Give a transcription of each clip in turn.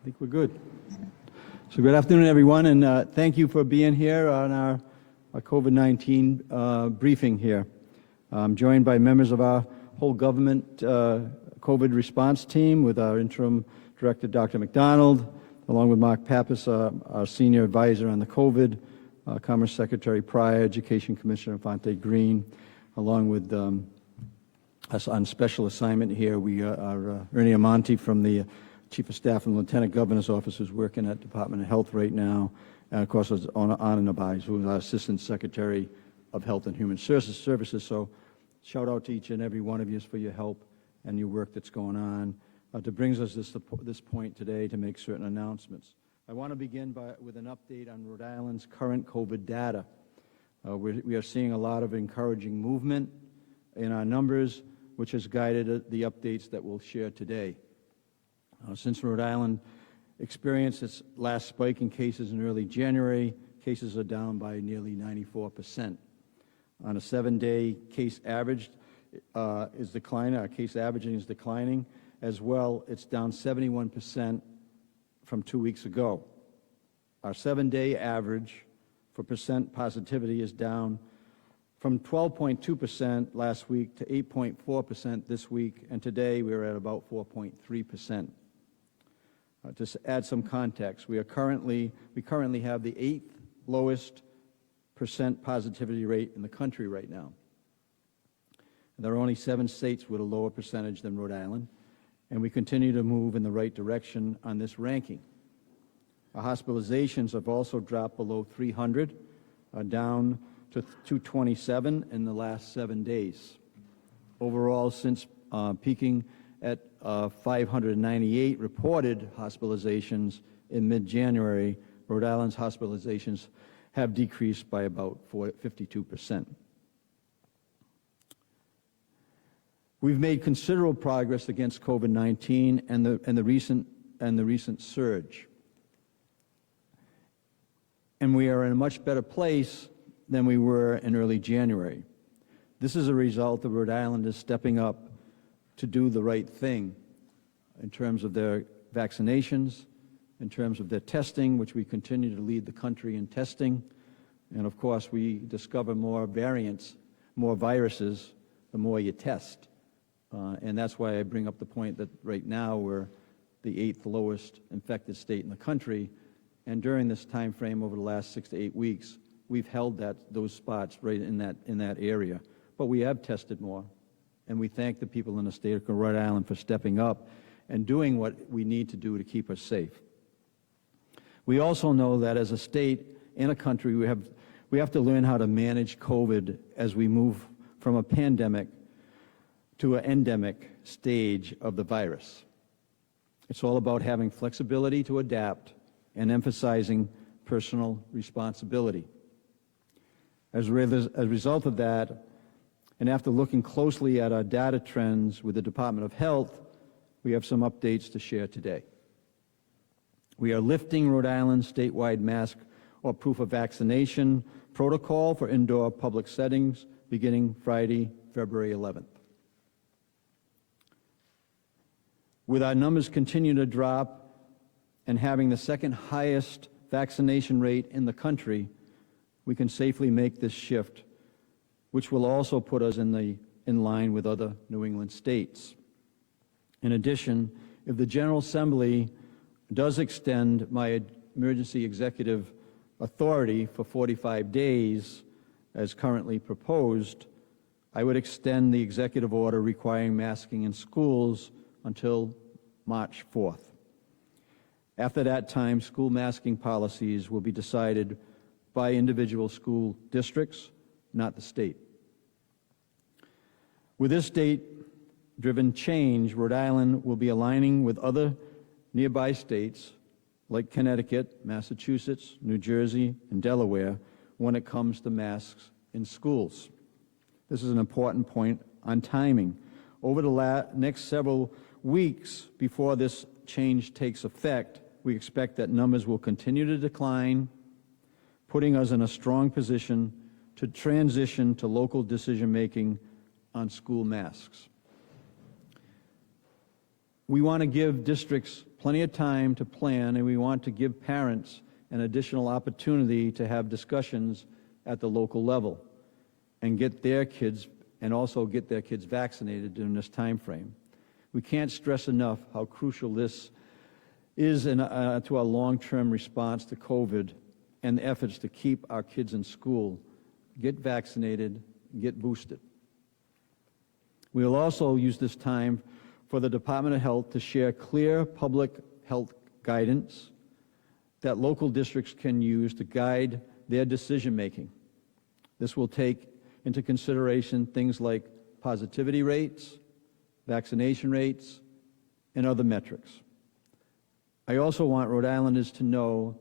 I think we're good. So good afternoon, everyone, and thank you for being here on our COVID-19 briefing here. I'm joined by members of our whole government COVID response team with our interim director, Dr. McDonald, along with Mark Pappas, our senior advisor on the COVID, Commerce Secretary Pryor, Education Commissioner Fonte Green, along with us on special assignment here. We are Ernie Amonte from the Chief of Staff and Lieutenant Governor's Office, who's working at Department of Health right now, and of course Anna Nabais, who's our Assistant Secretary of Health and Human Services. So shout out to each and every one of you for your help and your work that's going on to brings us this point today to make certain announcements. I want to begin with an update on Rhode Island's current COVID data. We are seeing a lot of encouraging movement in our numbers, which has guided the updates that we'll share today. Since Rhode Island experienced its last spike in cases in early January, cases are down by nearly 94%. On a 7-day case average is declining. Our case averaging is declining as well. It's down 71% from 2 weeks ago. Our 7-day average for percent positivity is down from 12.2% last week to 8.4% this week, and today we're at about 4.3%. To add some context, we currently have the 8th lowest percent positivity rate in the country right now. There are only 7 states with a lower percentage than Rhode Island, and we continue to move in the right direction on this ranking. Our hospitalizations have also dropped below 300, down to 227 in the last 7 days. Overall, since peaking at 598 reported hospitalizations in mid-January, Rhode Island's hospitalizations have decreased by about 52%. We've made considerable progress against COVID-19 and the recent surge, and we are in a much better place than we were in early January. This is a result of Rhode Islanders stepping up to do the right thing in terms of their vaccinations, in terms of their testing, which we continue to lead the country in testing. And of course, we discover more variants, more viruses, the more you test. And that's why I bring up the point that right now we're the 8th lowest infected state in the country. And during this time frame over the last 6 to 8 weeks, we've held those spots right in that area. But we have tested more. And we thank the people in the state of Rhode Island for stepping up and doing what we need to do to keep us safe. We also know that as a state and a country, we have to learn how to manage COVID as we move from a pandemic to an endemic stage of the virus. It's all about having flexibility to adapt and emphasizing personal responsibility. As a result of that, and after looking closely at our data trends with the Department of Health, we have some updates to share today. We are lifting Rhode Island's statewide mask or proof of vaccination protocol for indoor public settings beginning Friday, February 11th. With our numbers continuing to drop and having the second highest vaccination rate in the country, we can safely make this shift, which will also put us in line with other New England states. In addition, if the General Assembly does extend my emergency executive authority for 45 days, as currently proposed, I would extend the executive order requiring masking in schools until March 4th. After that time, school masking policies will be decided by individual school districts, not the state. With this state-driven change, Rhode Island will be aligning with other nearby states like Connecticut, Massachusetts, New Jersey, and Delaware when it comes to masks in schools. This is an important point on timing. Over the next several weeks before this change takes effect, we expect that numbers will continue to decline, putting us in a strong position to transition to local decision-making on school masks. We want to give districts plenty of time to plan, and we want to give parents an additional opportunity to have discussions at the local level and get their kids, and also get their kids vaccinated during this time frame. We can't stress enough how crucial this is to our long-term response to COVID and the efforts to keep our kids in school. Get vaccinated, get boosted. We will also use this time for the Department of Health to share clear public health guidance that local districts can use to guide their decision-making. This will take into consideration things like positivity rates, vaccination rates, and other metrics. I also want Rhode Islanders to know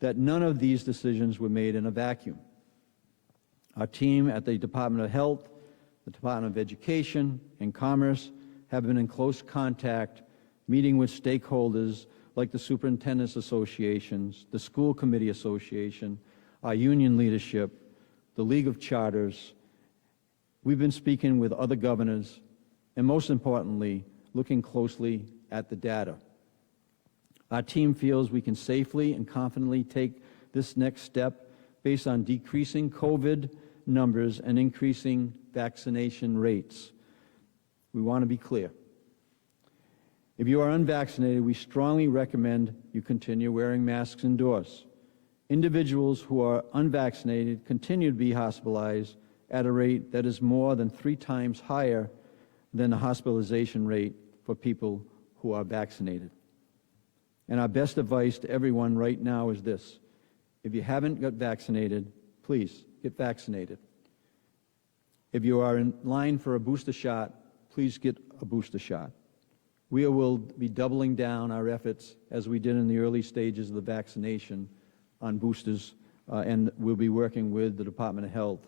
that none of these decisions were made in a vacuum. Our team at the Department of Health, the Department of Education, and Commerce have been in close contact, meeting with stakeholders like the Superintendent's Associations, the School Committee Association, our union leadership, the League of Charters. We've been speaking with other governors, and most importantly, looking closely at the data. Our team feels we can safely and confidently take this next step based on decreasing COVID numbers and increasing vaccination rates. We want to be clear. If you are unvaccinated, we strongly recommend you continue wearing masks indoors. Individuals who are unvaccinated continue to be hospitalized at a rate that is more than 3 times higher than the hospitalization rate for people who are vaccinated. And our best advice to everyone right now is this: if you haven't got vaccinated, please get vaccinated. If you are in line for a booster shot, please get a booster shot. We will be doubling down our efforts, as we did in the early stages of the vaccination, on boosters, and we'll be working with the Department of Health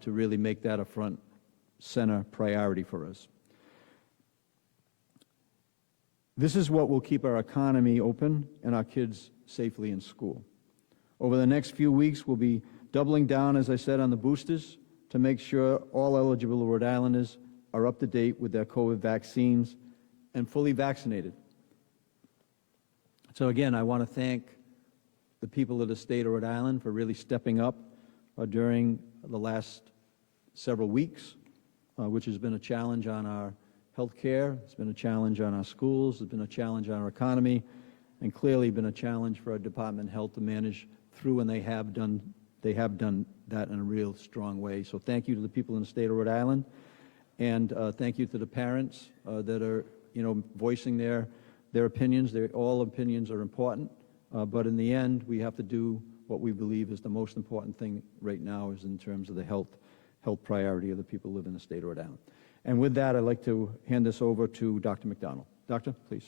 to really make that a front center priority for us. This is what will keep our economy open and our kids safely in school. Over the next few weeks, we'll be doubling down, as I said, on the boosters to make sure all eligible Rhode Islanders are up to date with their COVID vaccines and fully vaccinated. So again, I want to thank the people of the state of Rhode Island for really stepping up during the last several weeks, which has been a challenge on our health care, it's been a challenge on our schools, it's been a challenge on our economy, and clearly been a challenge for our Department of Health to manage through, and they have done that in a real strong way. So thank you to the people in the state of Rhode Island, and thank you to the parents that are voicing their opinions. All opinions are important, but in the end, we have to do what we believe is the most important thing right now, is in terms of the health priority of the people who live in the state of Rhode Island. And with that, I'd like to hand this over to Dr. McDonald. Doctor, please.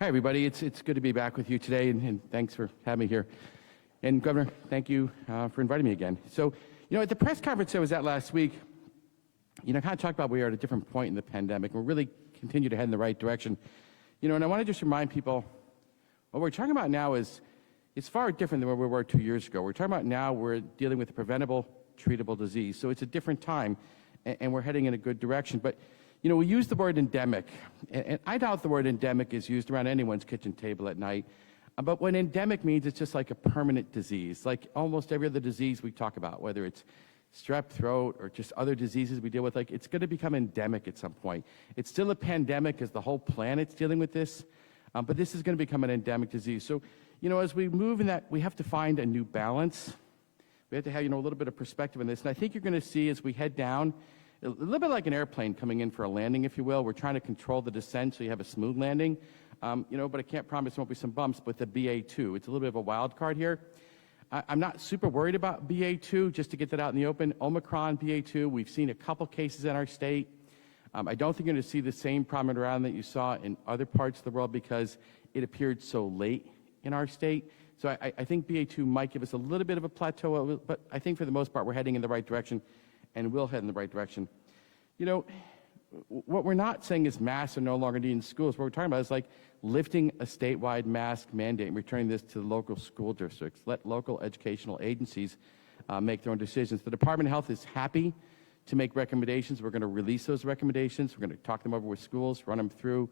Hi, everybody. It's good to be back with you today, and thanks for having me here. And Governor, thank you for inviting me again. So, at the press conference I was at last week, kind of talked about we are at a different point in the pandemic. We're really continue to head in the right direction. And I want to just remind people, what we're talking about now is far different than where we were 2 years ago. We're talking about now we're dealing with a preventable, treatable disease. So it's a different time, and we're heading in a good direction. But, we use the word endemic, and I doubt the word endemic is used around anyone's kitchen table at night. But what endemic means, it's just like a permanent disease, like almost every other disease we talk about, whether it's strep throat or just other diseases we deal with, like it's going to become endemic at some point. It's still a pandemic as the whole planet's dealing with this, but this is going to become an endemic disease. So, as we move in that, we have to find a new balance. We have to have, a little bit of perspective in this. And I think you're going to see as we head down, a little bit like an airplane coming in for a landing, if you will. We're trying to control the descent so you have a smooth landing. But I can't promise there won't be some bumps with the BA2. It's a little bit of a wild card here. I'm not super worried about BA2, just to get that out in the open. Omicron, BA2, we've seen a couple cases in our state. I don't think you're going to see the same problem around that you saw in other parts of the world because it appeared so late in our state. So I think BA2 might give us a little bit of a plateau, but I think for the most part we're heading in the right direction, and will head in the right direction. What we're not saying is masks are no longer needed in schools. What we're talking about is like, lifting a statewide mask mandate and returning this to the local school districts. Let local educational agencies make their own decisions. The Department of Health is happy to make recommendations. We're going to release those recommendations. We're going to talk them over with schools, run them through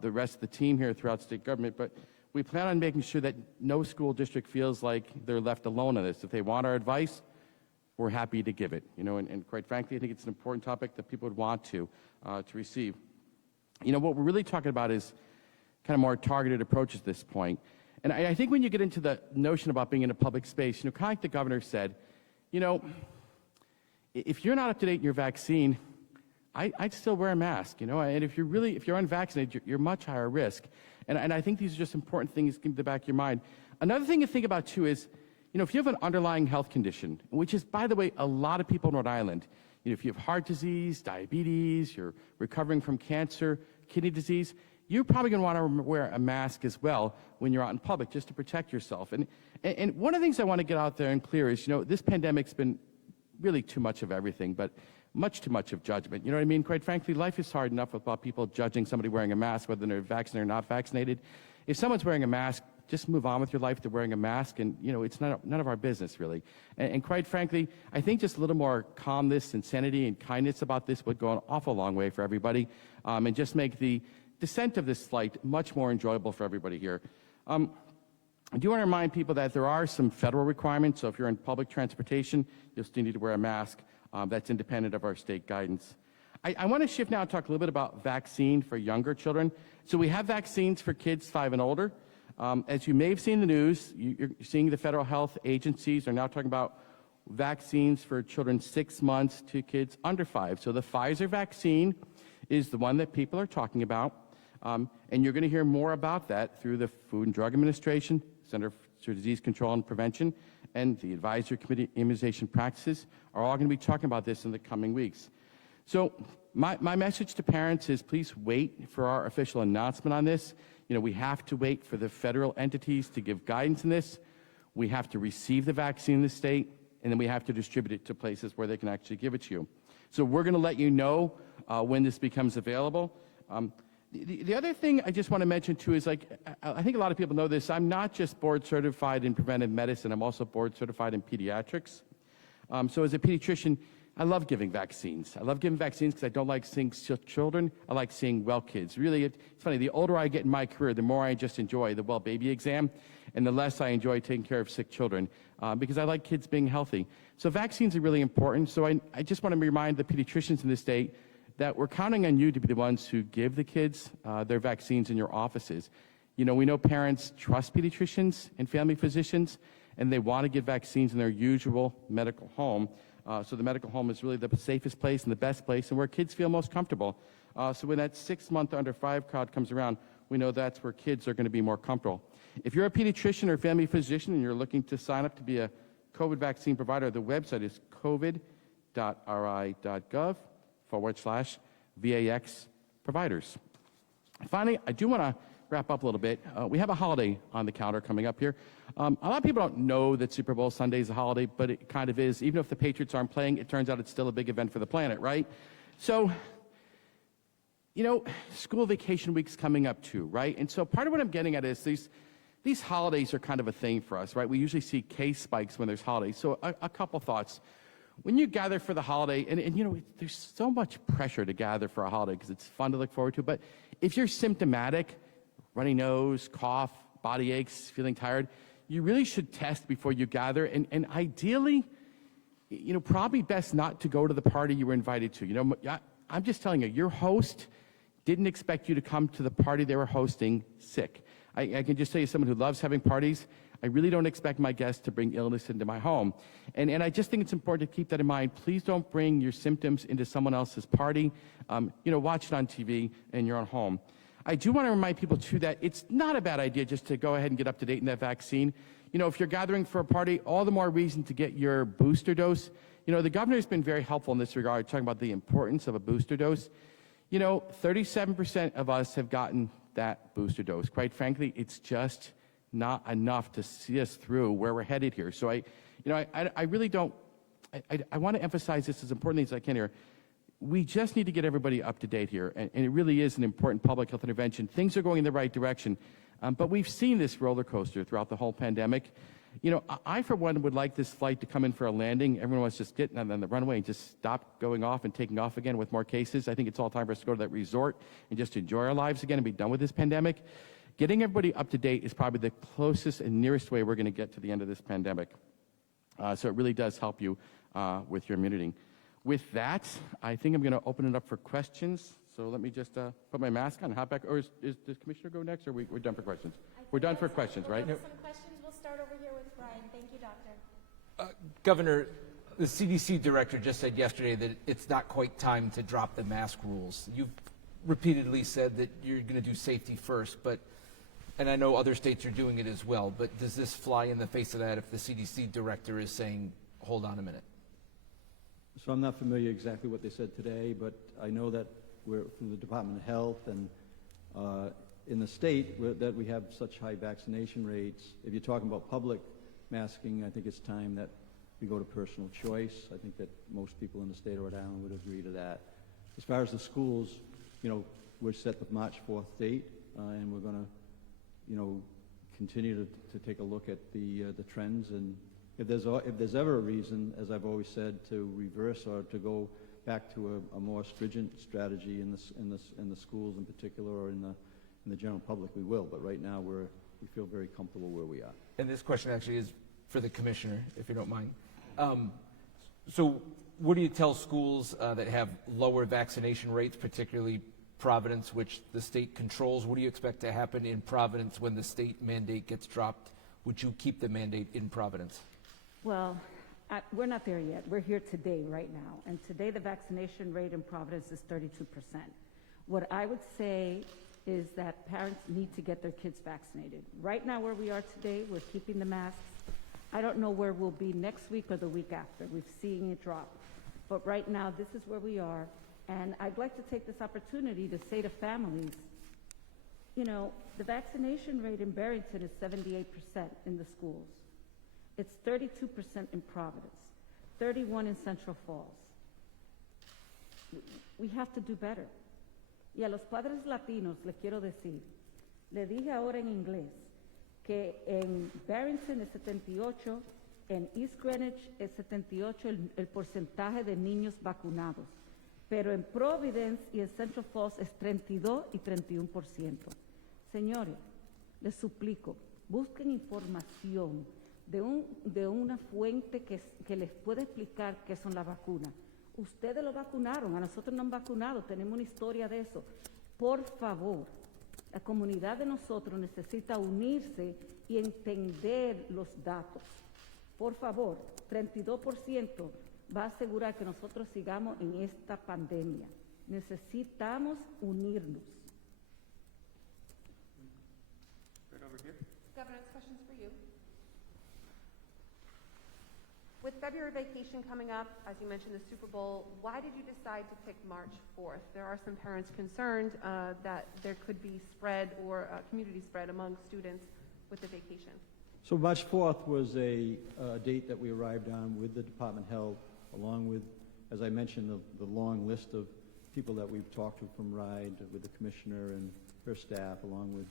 the rest of the team here throughout state government. But we plan on making sure that no school district feels like they're left alone on this. If they want our advice, we're happy to give it. And quite frankly, I think it's an important topic that people would want to receive. What we're really talking about is kind of more targeted approaches at this point. And I think when you get into the notion about being in a public space, kind of like the governor said, if you're not up to date in your vaccine, I'd still wear a mask, and if you're unvaccinated, you're much higher risk. And I think these are just important things to keep in the back of your mind. Another thing to think about too is, if you have an underlying health condition, which is, by the way, a lot of people in Rhode Island, if you have heart disease, diabetes, you're recovering from cancer, kidney disease, you're probably going to want to wear a mask as well when you're out in public, just to protect yourself. And one of the things I want to get out there and clear is, this pandemic's been really too much of everything, but much too much of judgment. You know what I mean? Quite frankly, life is hard enough about people judging somebody wearing a mask, whether they're vaccinated or not vaccinated. If someone's wearing a mask, just move on with your life to wearing a mask, and it's none of our business, really. And quite frankly, I think just a little more calmness and sanity and kindness about this would go an awful long way for everybody, and just make the descent of this flight much more enjoyable for everybody here. I do want to remind people that there are some federal requirements, so if you're in public transportation, you'll still need to wear a mask. That's independent of our state guidance. I want to shift now and talk a little bit about vaccine for younger children. So we have vaccines for kids 5 and older. As you may have seen in the news, you're seeing the federal health agencies are now talking about vaccines for children 6 months to kids under 5. So the Pfizer vaccine is the one that people are talking about. And you're going to hear more about that through the Food and Drug Administration, Center for Disease Control and Prevention, and the Advisory Committee Immunization Practices are all going to be talking about this in the coming weeks. So my message to parents is please wait for our official announcement on this. We have to wait for the federal entities to give guidance in this. We have to receive the vaccine in the state, and then we have to distribute it to places where they can actually give it to you. So we're going to let you know when this becomes available. The other thing I just want to mention, too, is I think a lot of people know this. I'm not just board certified in preventive medicine. I'm also board certified in pediatrics. So as a pediatrician, I love giving vaccines. I love giving vaccines because I don't like seeing children. I like seeing well kids. Really, it's funny. The older I get in my career, the more I just enjoy the well baby exam, and the less I enjoy taking care of sick children because I like kids being healthy. So vaccines are really important. So I just want to remind the pediatricians in the state that we're counting on you to be the ones who give the kids their vaccines in your offices. We know parents trust pediatricians and family physicians, and they want to give vaccines in their usual medical home. So the medical home is really the safest place and the best place and where kids feel most comfortable. So when that 6 month under 5 crowd comes around, we know that's where kids are going to be more comfortable. If you're a pediatrician or family physician and you're looking to sign up to be a COVID vaccine provider, the website is covid.ri.gov/VAX providers. Finally, I do want to wrap up a little bit. We have a holiday on the calendar coming up here. A lot of people don't know that Super Bowl Sunday is a holiday, but it kind of is. Even if the Patriots aren't playing, it turns out it's still a big event for the planet, right? So, school vacation week's coming up too, right? And so part of what I'm getting at is these holidays are kind of a thing for us, right? We usually see case spikes when there's holidays. So a couple thoughts. When you gather for the holiday, and there's so much pressure to gather for a holiday because it's fun to look forward to, but if you're symptomatic, runny nose, cough, body aches, feeling tired, you really should test before you gather, and ideally, probably best not to go to the party you were invited to. I'm just telling you, your host didn't expect you to come to the party they were hosting sick. I can just tell you, someone who loves having parties, I really don't expect my guests to bring illness into my home. And I just think it's important to keep that in mind. Please don't bring your symptoms into someone else's party. Watch it on TV in your own home. I do want to remind people, too, that it's not a bad idea just to go ahead and get up to date in that vaccine. If you're gathering for a party, all the more reason to get your booster dose. The governor's been very helpful in this regard, talking about the importance of a booster dose. 37% of us have gotten that booster dose. Quite frankly, it's just not enough to see us through where we're headed here. So I really don't, I want to emphasize this as important as I can here. we just need to get everybody up to date here, and it really is an important public health intervention. Things are going in the right direction, but we've seen this roller coaster throughout the whole pandemic. You know, I for one would like this flight to come in for a landing. Everyone wants to just get on the runway and just stop going off and taking off again with more cases. I think it's all time for us to go to that resort and just enjoy our lives again and be done with this pandemic. Getting everybody up to date is probably the closest and nearest way we're going to get to the end of this pandemic. So it really does help you with your immunity. With that, I think I'm going to open it up for questions. So let me just put my mask on and hop back. Or does Commissioner go next, or we're done for questions? We're done for questions, right? Some questions. We'll start over here with Brian. Thank you, Doctor. Governor, the CDC director just said yesterday that it's not quite time to drop the mask rules. You've repeatedly said that you're going to do safety first, and I know other states are doing it as well, but does this fly in the face of that if the CDC director is saying, hold on a minute? So I'm not familiar exactly what they said today, but I know that we're from the Department of Health and in the state that we have such high vaccination rates. If you're talking about public masking, I think it's time that we go to personal choice. I think that most people in the state of Rhode Island would agree to that. As far as the schools, you know, we're set the March 4th date, and we're going to, you know, continue to take a look at the trends, and if there's ever a reason, as I've always said, to reverse or to go back to a more stringent strategy in the schools in particular, or in the general public, we will. But right now we feel very comfortable where we are. And this question actually is for the commissioner, if you don't mind. So what do you tell schools that have lower vaccination rates, particularly Providence, which the state controls? What do you expect to happen in Providence when the state mandate gets dropped? Would you keep the mandate in Providence? Well, we're not there yet. We're here today, right now. And today the vaccination rate in Providence is 32%. What I would say is that parents need to get their kids vaccinated. Right now where we are today, we're keeping the masks. I don't know where we'll be next week or the week after. We've seen it drop. But right now, this is where we are. And I'd like to take this opportunity to say to families, you know, the vaccination rate in Barrington is 78% in the schools. It's 32% in Providence, 31% in Central Falls. We have to do better. Y a los padres latinos les quiero decir, le dije ahora en inglés, que en Barrington es 78, en East Greenwich es 78 el porcentaje de niños vacunados, pero en Providence y en Central Falls es 32 y 31%. Señores, les suplico, busquen información de una fuente que les pueda explicar qué son las vacunas. Ustedes lo vacunaron, a nosotros nos han vacunado, tenemos una historia de eso. Por favor, la comunidad de nosotros necesita unirse y entender los datos. Por favor, 32% va a asegurar que nosotros sigamos en esta pandemia. Necesitamos unirnos. Right over here. Governor, this question's for you. With February vacation coming up, as you mentioned, the Super Bowl, why did you decide to pick March 4th? There are some parents concerned that there could be spread or community spread among students with the vacation. So March 4th was a date that we arrived on with the Department of Health, along with, as I mentioned, the long list of people that we've talked to from RIDE, with the commissioner and her staff, along with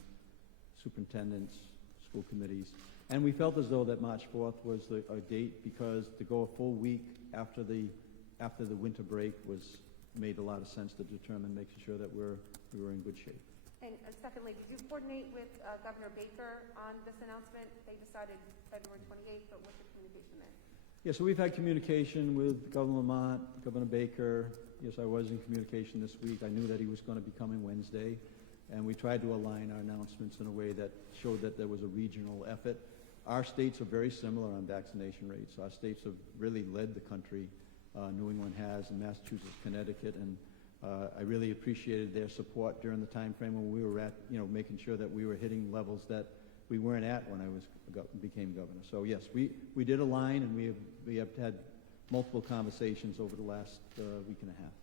superintendents, school committees. And we felt as though that March 4th was a date because to go a full week after the winter break made a lot of sense to determine, making sure that we were in good shape. And secondly, did you coordinate with Governor Baker on this announcement? They decided February 28th, but what's the communication there? Yeah, so we've had communication with Governor Lamont, Governor Baker. Yes, I was in communication this week. I knew that he was going to be coming Wednesday, and we tried to align our announcements in a way that showed that there was a regional effort. Our states are very similar on vaccination rates. Our states have really led the country. New England has, and Massachusetts, Connecticut, and I really appreciated their support during the time frame when we were at, making sure that we were hitting levels that we weren't at when I became governor. So yes, we did align, and we have had multiple conversations over the last week and a half.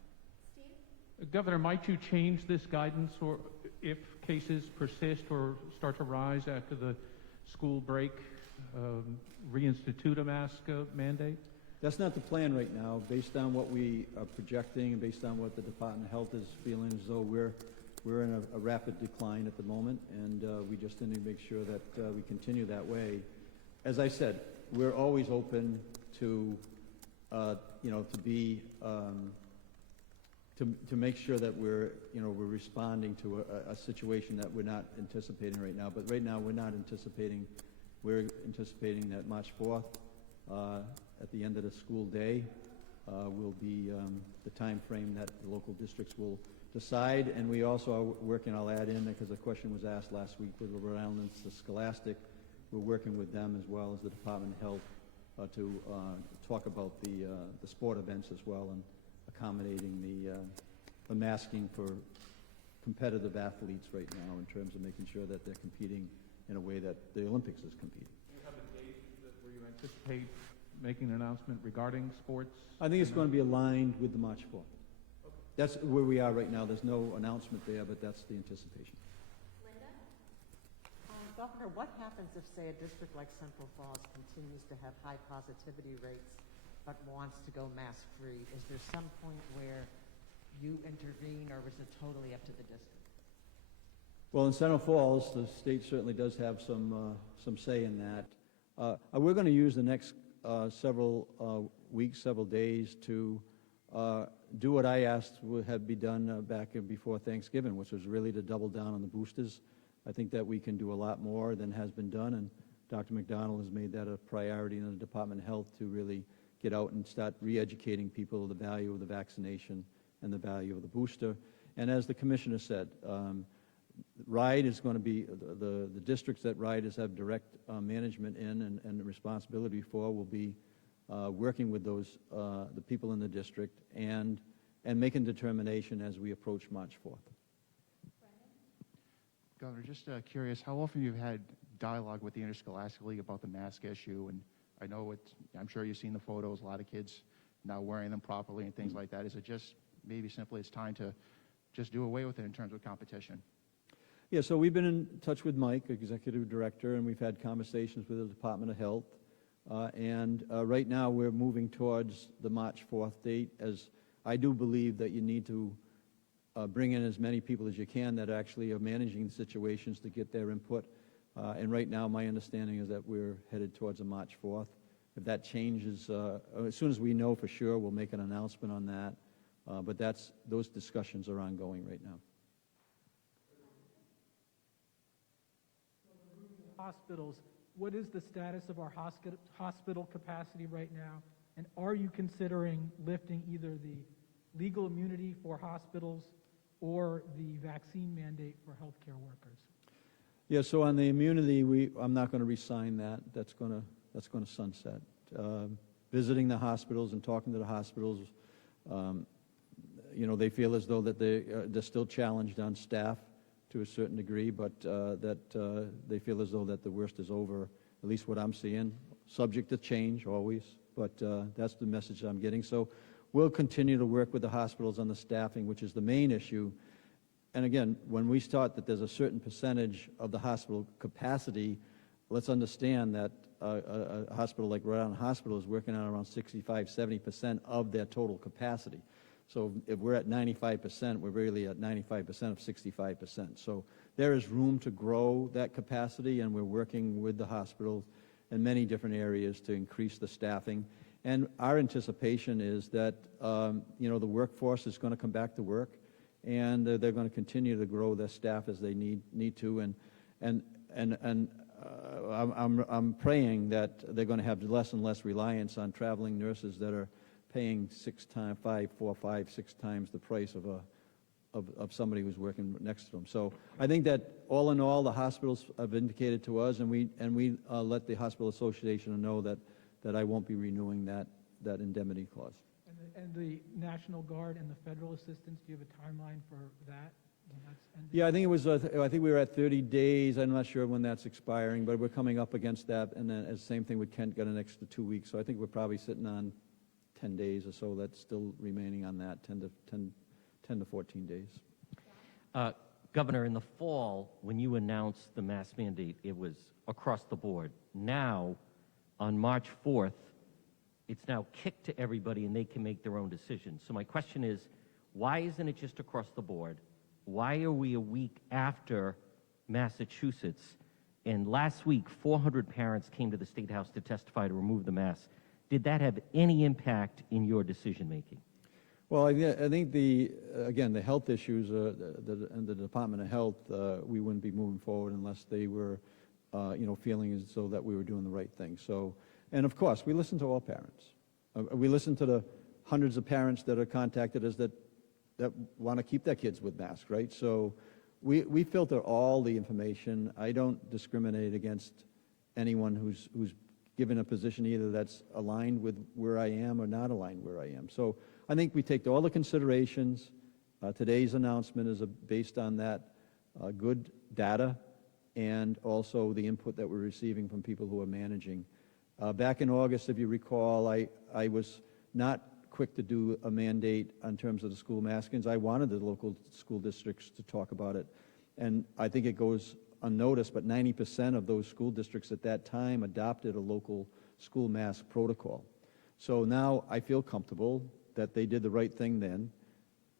Steve? Governor, might you change this guidance, or if cases persist or start to rise after the school break, reinstitute a mask mandate? That's not the plan right now. Based on what we are projecting and based on what the Department of Health is feeling as though we're in a rapid decline at the moment, and we just need to make sure that we continue that way. As I said, we're always open to, to be, to make sure that we're responding to a situation that we're not anticipating right now. But right now, we're not anticipating. We're anticipating that March 4th, at the end of the school day, will be the time frame that the local districts will decide. And we also are working, I'll add in, because the question was asked last week with Rhode Island, the Scholastic. We're working with them as well as the Department of Health to talk about the sport events as well and accommodating the masking for competitive athletes right now in terms of making sure that they're competing in a way that the Olympics is competing. Do you have a date where you anticipate making an announcement regarding sports? I think it's going to be aligned with the March 4th. Okay. That's where we are right now. There's no announcement there, but that's the anticipation. Governor, what happens if, say, a district like Central Falls continues to have high positivity rates but wants to go mask-free? Is there some point where you intervene, or is it totally up to the district? Well, in Central Falls, the state certainly does have some say in that. We're going to use the next several weeks, several days to do what I asked would have be done back before Thanksgiving, which was really to double down on the boosters. I think that we can do a lot more than has been done, and Dr. McDonald has made that a priority in the Department of Health to really get out and start re-educating people of the value of the vaccination and the value of the booster. And as the Commissioner said, RIDE is going to be, the districts that RIDE have direct management in and responsibility for will be working with those, the people in the district and making determination as we approach March 4th. Governor, just curious, how often you've had dialogue with the Interscholastic League about the mask issue? And I know I'm sure you've seen the photos, a lot of kids not wearing them properly and things like that. Is it just maybe simply it's time to just do away with it in terms of competition? Yeah, so we've been in touch with Mike, Executive Director, and we've had conversations with the Department of Health. Right now we're moving towards the March 4th date, as I do believe that you need to bring in as many people as you can that actually are managing the situations to get their input. And right now, my understanding is that we're headed towards a March 4th. If that changes, as soon as we know for sure, we'll make an announcement on that. But those discussions are ongoing right now. Hospitals, what is the status of our hospital capacity right now? And are you considering lifting either the legal immunity for hospitals or the vaccine mandate for healthcare workers? Yeah, so on the immunity, I'm not going to re-sign that. That's going to sunset. Visiting the hospitals and talking to the hospitals, they feel as though that they're still challenged on staff to a certain degree, but that they feel as though that the worst is over, at least what I'm seeing. Subject to change always, but that's the message I'm getting. So we'll continue to work with the hospitals on the staffing, which is the main issue. And again, when we start that there's a certain percentage of the hospital capacity, let's understand that a hospital like Rhode Island Hospital is working on around 65-70% of their total capacity. So if we're at 95%, we're really at 95% of 65%. So there is room to grow that capacity, and we're working with the hospitals in many different areas to increase the staffing. And our anticipation is that, the workforce is going to come back to work, and they're going to continue to grow their staff as they need to. I'm praying that they're going to have less and less reliance on traveling nurses that are paying 4, 5, 6 times the price of somebody who's working next to them. So I think that all in all, the hospitals have indicated to us, and we let the Hospital Association know that I won't be renewing that indemnity clause. And the National Guard and the federal assistance, do you have a timeline for that? When that's ending? Yeah, I think we were at 30 days. I'm not sure when that's expiring, but we're coming up against that. And then the same thing with Kent, got an extra 2 weeks. So I think we're probably sitting on 10 days or so. That's still remaining on that, 10 to 14 days. Governor, in the fall, when you announced the mask mandate, it was across the board. Now, on March 4th, It's now kicked to everybody and they can make their own decisions. So my question is, why isn't it just across the board? Why are we a week after Massachusetts? And last week, 400 parents came to the State House to testify to remove the mask. Did that have any impact in your decision-making? Well, I think again, the health issues and the Department of Health, we wouldn't be moving forward unless they were, feeling as though that we were doing the right thing. So, and of course, we listen to all parents. We listen to the hundreds of parents that are contacted us that want to keep their kids with masks, right? So we filter all the information. I don't discriminate against anyone who's given a position either that's aligned with where I am or not aligned where I am. So I think we take all the considerations. Today's announcement is based on that good data and also the input that we're receiving from people who are managing. Back in August, if you recall, I was not quick to do a mandate in terms of the school maskings. I wanted the local school districts to talk about it. And I think it goes unnoticed, but 90% of those school districts at that time adopted a local school mask protocol. So now I feel comfortable that they did the right thing then.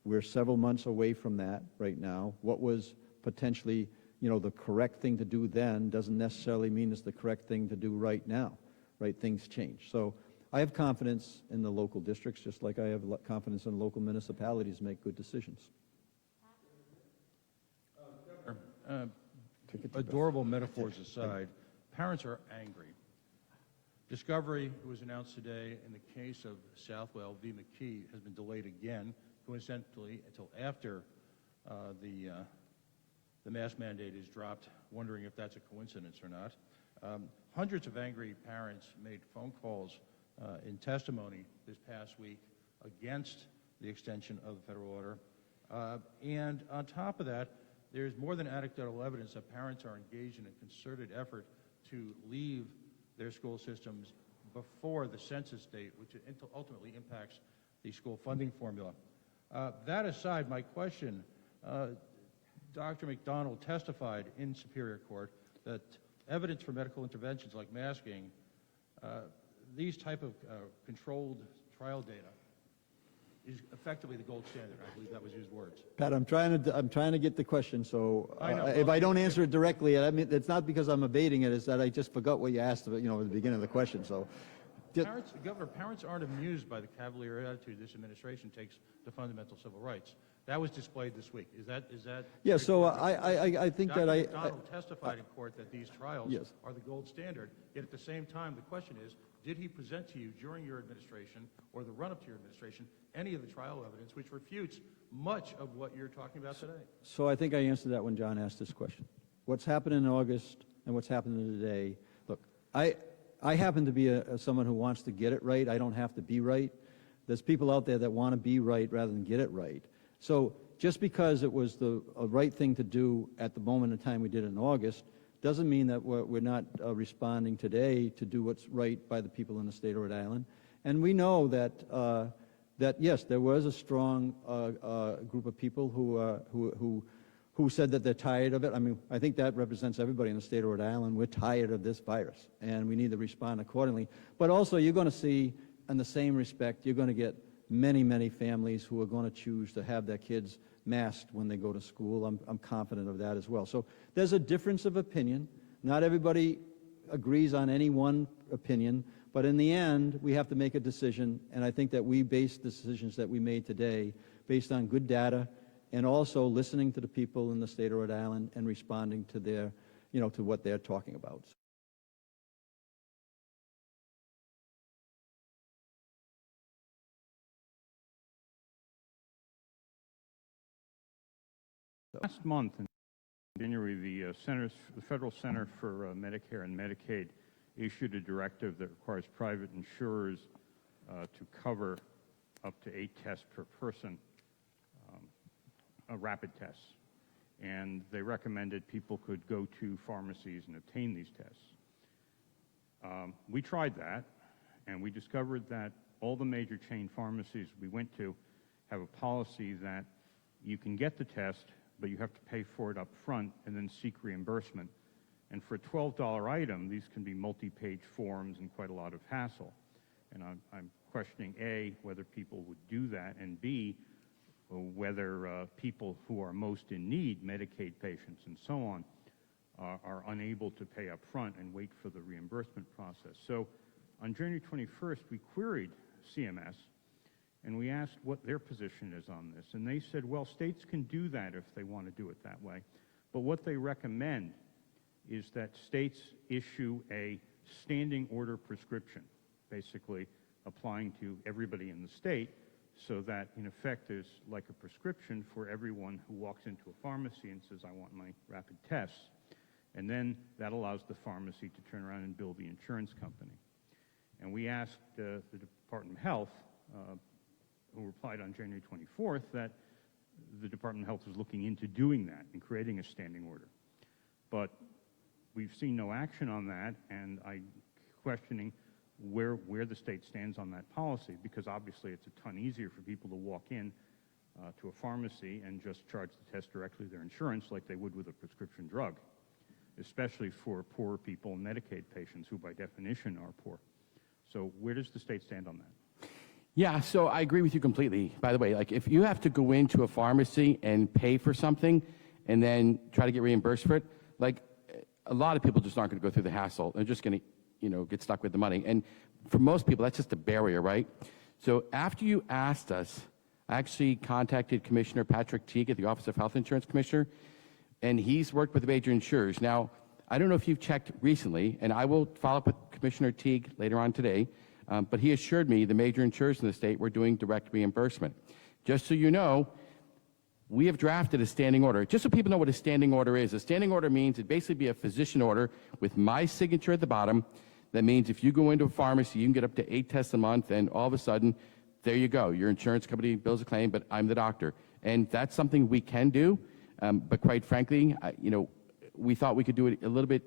We're several months away from that right now. What was potentially, the correct thing to do then doesn't necessarily mean it's the correct thing to do right now, right? Things change. So I have confidence in the local districts, just like I have confidence in local municipalities to make good decisions. Adorable metaphors aside, parents are angry. Discovery was announced today in the case of Southwell v. McKee has been delayed again, coincidentally, until after the mask mandate is dropped, wondering if that's a coincidence or not. Hundreds of angry parents made phone calls in testimony this past week against the extension of the federal order. And on top of that, there's more than anecdotal evidence that parents are engaged in a concerted effort to leave their school systems before the census date, which ultimately impacts the school funding formula. That aside, my question, Dr. McDonald testified in Superior Court that evidence for medical interventions like masking, these type of controlled trial data is effectively the gold standard. I believe that was his words. Pat, I'm trying to get the question, so I know. if I don't answer it directly, I mean, it's not because I'm evading it, it's that I just forgot what you asked, at the beginning of the question, so. Governor, parents aren't amused by the cavalier attitude this administration takes to fundamental civil rights. That was displayed this week. Is that? Yeah, so I think Dr. that McDonald testified in court that these trials Yes. are the gold standard, yet at the same time, the question is, did he present to you during your administration or the run-up to your administration any of the trial evidence which refutes much of what you're talking about today? So I think I answered that when John asked this question. What's happened in August and what's happening today, look, I happen to be someone who wants to get it right. I don't have to be right. There's people out there that want to be right rather than get it right. So just because it was the right thing to do at the moment in time we did it in August doesn't mean that we're not responding today to do what's right by the people in the state of Rhode Island. And we know that, yes, there was a strong group of people who said that they're tired of it. I mean, I think that represents everybody in the state of Rhode Island. We're tired of this virus, and we need to respond accordingly. But also, you're going to see, in the same respect, you're going to get many, many families who are going to choose to have their kids masked when they go to school. I'm confident of that as well. So there's a difference of opinion. Not everybody agrees on any one opinion, but in the end, we have to make a decision, and I think that we base the decisions that we made today based on good data and also listening to the people in the state of Rhode Island and responding to their, to what they're talking about. Last month, in January, the Federal Center for Medicare and Medicaid issued a directive that requires private insurers to cover up to 8 tests per person, rapid tests. And they recommended people could go to pharmacies and obtain these tests. We tried that, and we discovered that all the major chain pharmacies we went to have a policy that you can get the test, but you have to pay for it up front and then seek reimbursement. And for a $12 item, these can be multi-page forms and quite a lot of hassle. And I'm questioning, A, whether people would do that, and B, whether people who are most in need, Medicaid patients and so on, are unable to pay up front and wait for the reimbursement process. So on January 21st, we queried CMS, and we asked what their position is on this. And they said, well, states can do that if they want to do it that way. But what they recommend is that states issue a standing order prescription, basically applying to everybody in the state, so that in effect there's like a prescription for everyone who walks into a pharmacy and says, I want my rapid tests. And then that allows the pharmacy to turn around and bill the insurance company. And we asked the Department of Health, who replied on January 24th, that the Department of Health was looking into doing that and creating a standing order. But we've seen no action on that, and I'm questioning where the state stands on that policy, because obviously it's a ton easier for people to walk in to a pharmacy and just charge the test directly to their insurance like they would with a prescription drug, especially for poorer people and Medicaid patients who by definition are poor. So where does the state stand on that? Yeah, so I agree with you completely. By the way, like if you have to go into a pharmacy and pay for something and then try to get reimbursed for it, like a lot of people just aren't going to go through the hassle. They're just going to, get stuck with the money. And for most people, that's just a barrier, right? So after you asked us, I actually contacted Commissioner Patrick Teague at the Office of Health Insurance Commissioner, and he's worked with the major insurers. Now, I don't know if you've checked recently, and I will follow up with Commissioner Teague later on today, but he assured me the major insurers in the state were doing direct reimbursement. Just so you know, we have drafted a standing order. Just so people know what a standing order is. A standing order means it'd basically be a physician order with my signature at the bottom. That means if you go into a pharmacy, you can get up to 8 tests a month, and all of a sudden, there you go. Your insurance company bills a claim, but I'm the doctor. And that's something we can do, but quite frankly, we thought we could do it a little bit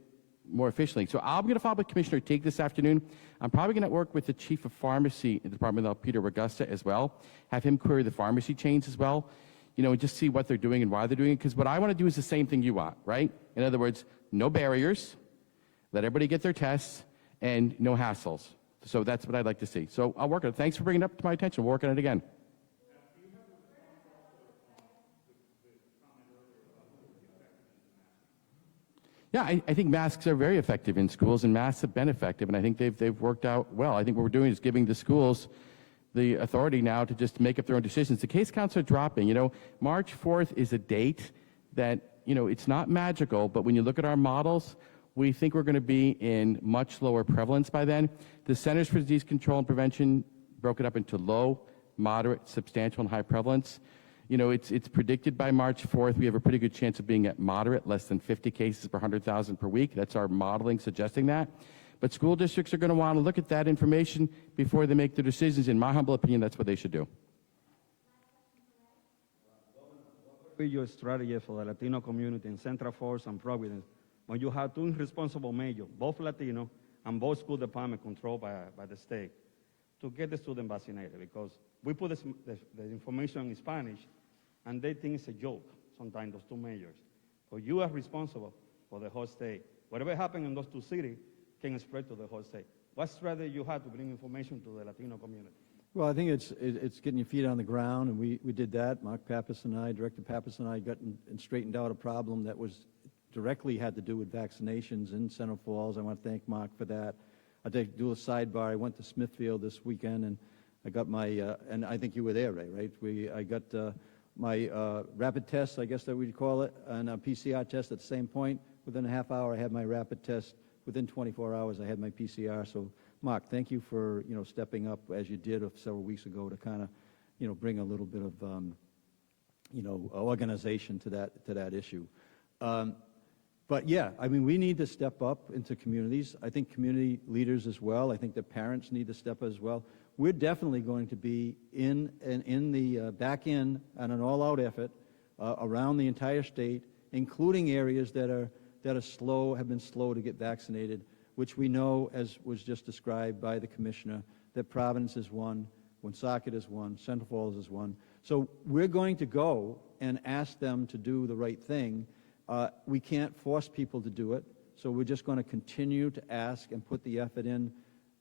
more efficiently. So I'm going to follow up with Commissioner Teague this afternoon. I'm probably going to work with the Chief of Pharmacy in the Department of Health, Peter Ragusa, as well, have him query the pharmacy chains as well, and just see what they're doing and why they're doing it, because what I want to do is the same thing you want, right? In other words, no barriers, let everybody get their tests, and no hassles. So that's what I'd like to see. So I'll work on it. Thanks for bringing it up to my attention. We'll work on it again. Yeah, I think masks are very effective in schools, and masks have been effective, and I think they've worked out well. I think what we're doing is giving the schools the authority now to just make up their own decisions. The case counts are dropping. March 4th is a date that, it's not magical, but when you look at our models, we think we're going to be in much lower prevalence by then. The Centers for Disease Control and Prevention broke it up into low, moderate, substantial, and high prevalence. It's predicted by March 4th we have a pretty good chance of being at moderate, less than 50 cases per 100,000 per week. That's our modeling suggesting that. But school districts are going to want to look at that information before they make their decisions. In my humble opinion, that's what they should do. What will be your strategy for the Latino community in Central Falls and Providence when you have two irresponsible mayors, both Latino, and both school departments controlled by the state, to get the student vaccinated? Because we put the information in Spanish, and they think it's a joke sometimes, those two mayors. But you are responsible for the whole state. Whatever happens in those two cities can spread to the whole state. What strategy you have to bring information to the Latino community? Well, I think it's getting your feet on the ground, and we did that. Mark Pappas and I, Director Pappas and I, got and straightened out a problem that was directly had to do with vaccinations in Central Falls. I want to thank Mark for that. I'll do a sidebar. I went to Smithfield this weekend, and I got my, and I think you were there, Ray, right? I got my rapid test, I guess that we'd call it, and a PCR test at the same point. Within a half hour, I had my rapid test. Within 24 hours, I had my PCR. So, Mark, thank you for, stepping up as you did several weeks ago to kind of, bring a little bit of, organization to that issue. But yeah, we need to step up into communities. I think community leaders as well. I think the parents need to step up as well. We're definitely going to be in the back end on an all-out effort around the entire state, including areas that are slow, have been slow to get vaccinated, which we know, as was just described by the commissioner, that Providence is one, Woonsocket is one, Central Falls is one. So we're going to go and ask them to do the right thing. We can't force people to do it, so we're just going to continue to ask and put the effort in.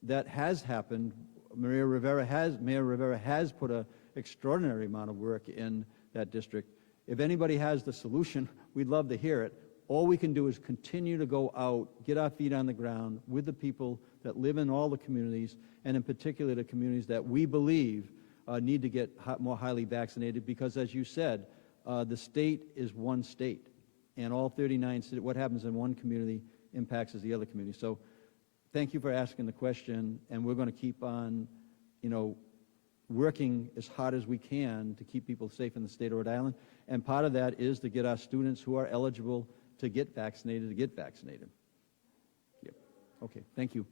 That has happened Mayor Rivera has put an extraordinary amount of work in that district. If anybody has the solution, we'd love to hear it. All we can do is continue to go out, get our feet on the ground with the people that live in all the communities, and in particular the communities that we believe need to get more highly vaccinated, because as you said, the state is one state, and all 39 cities, what happens in one community impacts the other community. So thank you for asking the question, and we're going to keep on, working as hard as we can to keep people safe in the state of Rhode Island. And part of that is to get our students who are eligible to get vaccinated. Yep. Okay, thank you.